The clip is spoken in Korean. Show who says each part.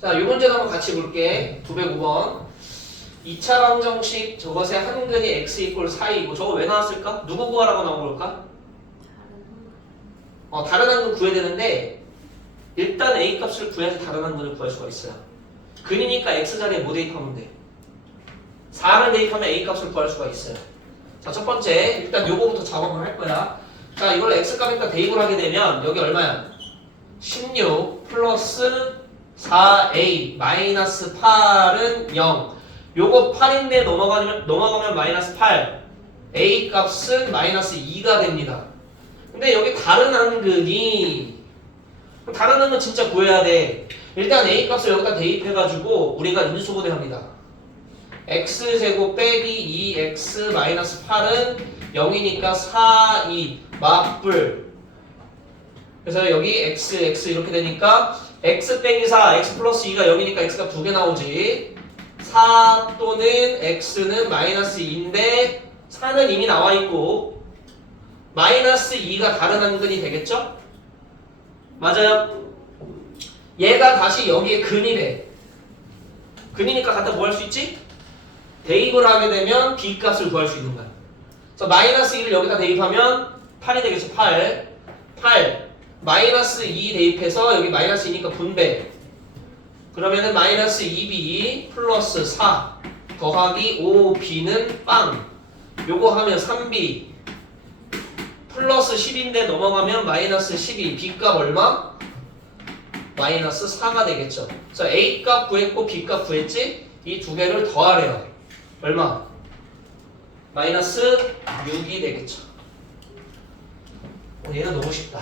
Speaker 1: 자, 이 문제도 한번 같이 볼게. 905번. 2차 방정식 저것의 한 근이 x 이꼴 4이고 저거 왜 나왔을까? 누구 구하라고 나온 걸까? 어, 다른 한 근 구해야 되는데 일단 a 값을 구해서 다른 한 근을 구할 수가 있어요. 근이니까 x 자리에 뭐 대입하면 돼? 4를 대입하면 a 값을 구할 수가 있어요. 자, 첫 번째 일단 요거부터 작업을 할 거야. 자, 이걸 x 값에다 대입을 하게 되면 여기 얼마야? 16 플러스 4a 마이너스 8은 0. 요거 8인데 넘어가면 넘어가면 마이너스 8. a 값은 마이너스 2가 됩니다. 근데 여기 다른 한근이 다른 한근 진짜 구해야 돼. 일단 a 값을 여기다 대입해가지고 우리가 인수분해 합니다. x 제곱 빼기 2x 마이너스 8은 0이니까 4, 2 맞불. 그래서 여기 x, x 이렇게 되니까 x 빼기 4, x 플러스 2가 0이니까 x가 두 개 나오지. 4 또는 x는 마이너스 2인데 4는 이미 나와 있고 마이너스 2가 다른 한근이 되겠죠? 맞아요? 얘가 다시 여기에 근이 돼. 근이니까 갖다 뭐 할 수 있지? 대입을 하게 되면 b 값을 구할 수 있는 거야. 그래서 마이너스 2를 여기다 대입하면 8이 되겠죠? 8. 8. 마이너스 2 대입해서 여기 마이너스 2니까 분배. 그러면은 마이너스 2b 플러스 4 더하기 5b는 빵. 요거 하면 3b 플러스 10인데 넘어가면 마이너스 12. b값 얼마? 마이너스 4가 되겠죠. 그래서 a값 구했고 b값 구했지? 이 두 개를 더하래요. 얼마? 마이너스 6이 되겠죠. 어, 얘는 너무 쉽다.